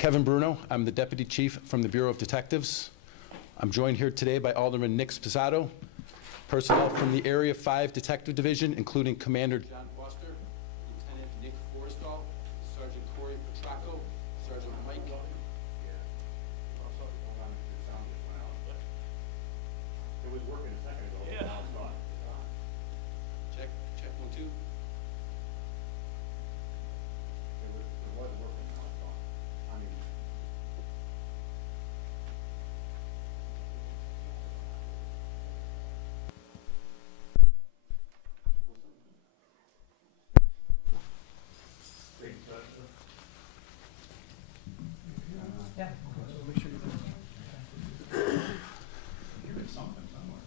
Kevin Bruno. I'm the Deputy Chief from the Bureau of Detectives. I'm joined here today by Alderman Nick Sposato, personnel from the Area 5 Detective Division, including Commander John Foster, Lieutenant Nick Forrestal, Sergeant Corey Petracco, Sergeant Mike. It was working a second ago. Yeah. Now it's not. Check 1, 2. It was working, now it's gone. I mean, there is something somewhere.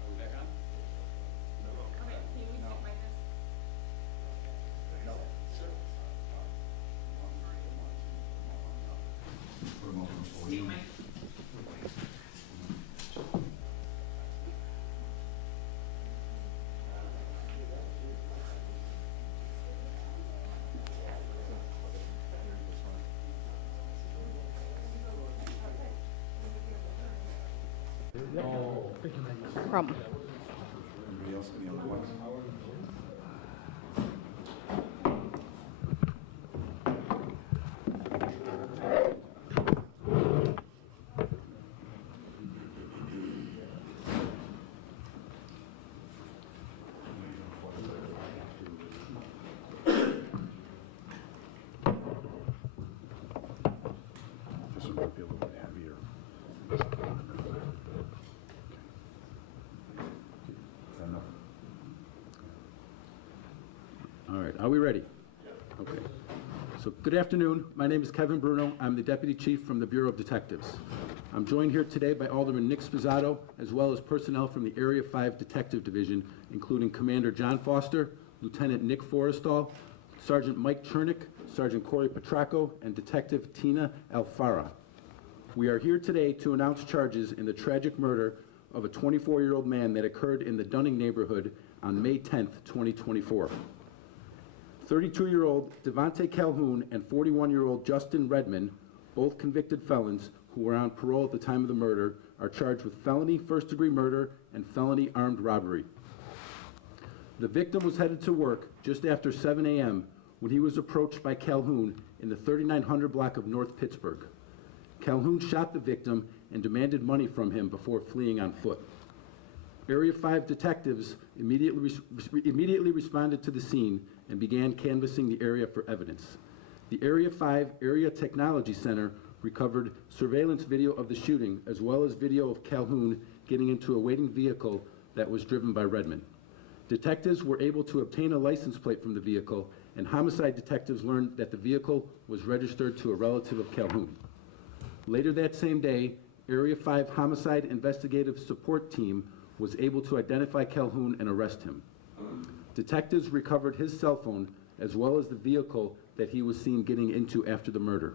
Are we back on? Okay, can you reset my desk? See my. Problem. Anybody else be on the watch? This one might be a little bit heavier. Is that enough? All right, are we ready? Okay. So good afternoon. My name is Kevin Bruno. I'm the Deputy Chief from the Bureau of Detectives. I'm joined here today by Alderman Nick Sposato, as well as personnel from the Area 5 Detective Division, including Commander John Foster, Lieutenant Nick Forrestal, Sergeant Mike Chernick, Sergeant Corey Petracco, and Detective Tina Alfara. We are here today to announce charges in the tragic murder of a 24-year-old man that occurred in the Dunning neighborhood on May 10th, 2024. 32-year-old Devontae Calhoun and 41-year-old Justin Redmond, both convicted felons who were on parole at the time of the murder, are charged with felony first-degree murder and felony armed robbery. The victim was headed to work just after 7 a.m. when he was approached by Calhoun in the 3900 block of North Pittsburgh. Calhoun shot the victim and demanded money from him before fleeing on foot. Area 5 detectives immediately responded to the scene and began canvassing the area for evidence. The Area 5 Area Technology Center recovered surveillance video of the shooting, as well as video of Calhoun getting into a waiting vehicle that was driven by Redmond. Detectives were able to obtain a license plate from the vehicle, and homicide detectives learned that the vehicle was registered to a relative of Calhoun. Later that same day, Area 5 Homicide Investigative Support Team was able to identify Calhoun and arrest him. Detectives recovered his cell phone as well as the vehicle that he was seen getting into after the murder.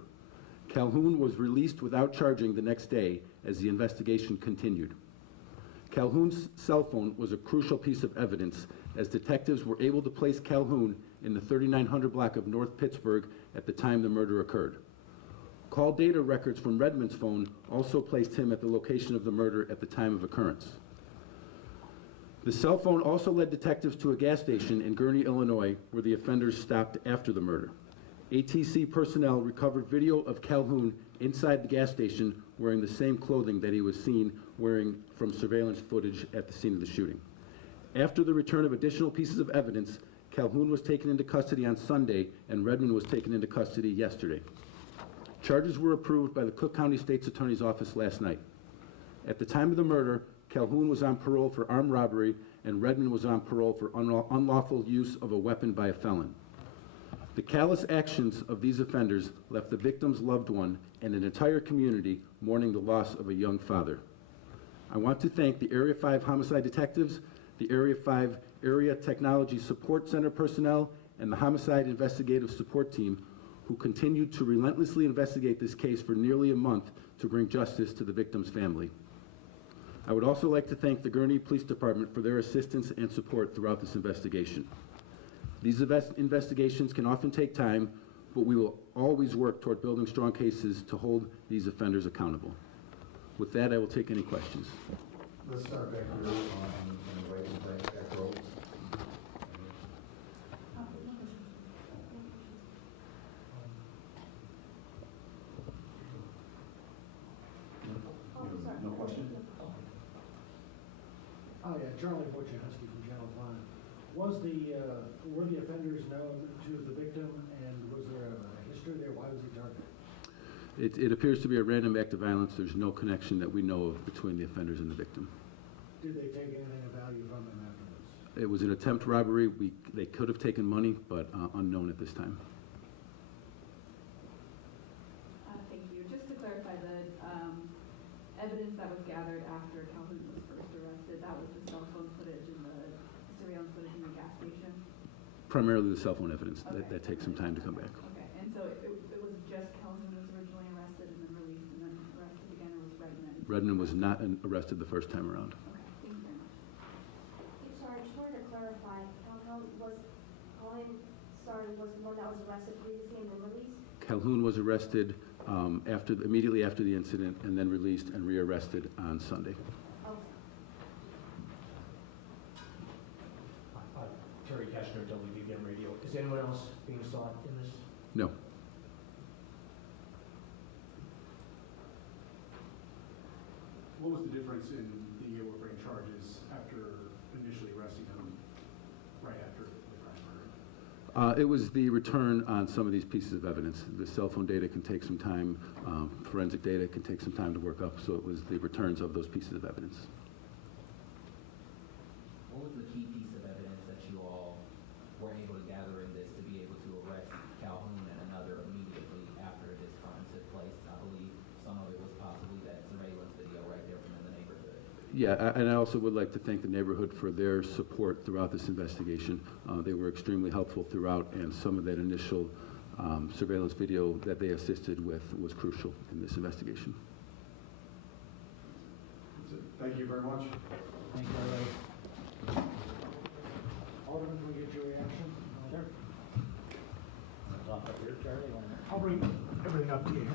Calhoun was released without charging the next day as the investigation continued. Calhoun's cell phone was a crucial piece of evidence as detectives were able to place Calhoun in the 3900 block of North Pittsburgh at the time the murder occurred. Call data records from Redmond's phone also placed him at the location of the murder at the time of occurrence. The cell phone also led detectives to a gas station in Gurnee, Illinois, where the offenders stopped after the murder. ATC personnel recovered video of Calhoun inside the gas station wearing the same clothing that he was seen wearing from surveillance footage at the scene of the shooting. After the return of additional pieces of evidence, Calhoun was taken into custody on Sunday and Redmond was taken into custody yesterday. Charges were approved by the Cook County State's Attorney's Office last night. At the time of the murder, Calhoun was on parole for armed robbery and Redmond was on parole for unlawful use of a weapon by a felon. The callous actions of these offenders left the victim's loved one and an entire community mourning the loss of a young father. I want to thank the Area 5 Homicide Detectives, the Area 5 Area Technology Support Center personnel, and the Homicide Investigative Support Team who continued to relentlessly investigate this case for nearly a month to bring justice to the victim's family. I would also like to thank the Gurnee Police Department for their assistance and support throughout this investigation. These investigations can often take time, but we will always work toward building strong cases to hold these offenders accountable. With that, I will take any questions. Let's start back here on the right and back row. No question? Oh, yeah, Charlie Wojciechowski from Channel 5. Were the offenders known to the victim, and was there a history there? Why was he targeted? It appears to be a random act of violence. There's no connection that we know of between the offenders and the victim. Did they take anything of value from him afterwards? It was an attempt robbery. They could have taken money, but unknown at this time. Thank you. Just to clarify, the evidence that was gathered after Calhoun was first arrested, that was the cell phone footage and the surveillance footage in the gas station? Primarily the cell phone evidence. Okay. That takes some time to come back. Okay, and so it was just Calhoun who was originally arrested and then released and then arrested again, or was Redmond? Redmond was not arrested the first time around. Okay, thank you very much. Sorry, I just wanted to clarify, Calhoun was the one that was arrested previously and then released? Calhoun was arrested immediately after the incident and then released and rearrested on Sunday. Oh, Terry Keshner, WBBM Radio. Is anyone else being sought in this? No. What was the difference in being able to bring charges after initially arresting him right after the crime murder? It was the return on some of these pieces of evidence. The cell phone data can take some time. Forensic data can take some time to work up, so it was the returns of those pieces of evidence. What was the key piece of evidence that you all were able to gather in this to be able to arrest Calhoun and another immediately after this crime took place? I believe some of it was possibly that surveillance video right there from in the neighborhood. Yeah, and I also would like to thank the neighborhood for their support throughout this investigation. They were extremely helpful throughout, and some of that initial surveillance video that they assisted with was crucial in this investigation. That's it. Thank you very much. Thank you, everybody. Alderman, can we get your reaction? Sure. Up here, Charlie. I'll bring everything up to you.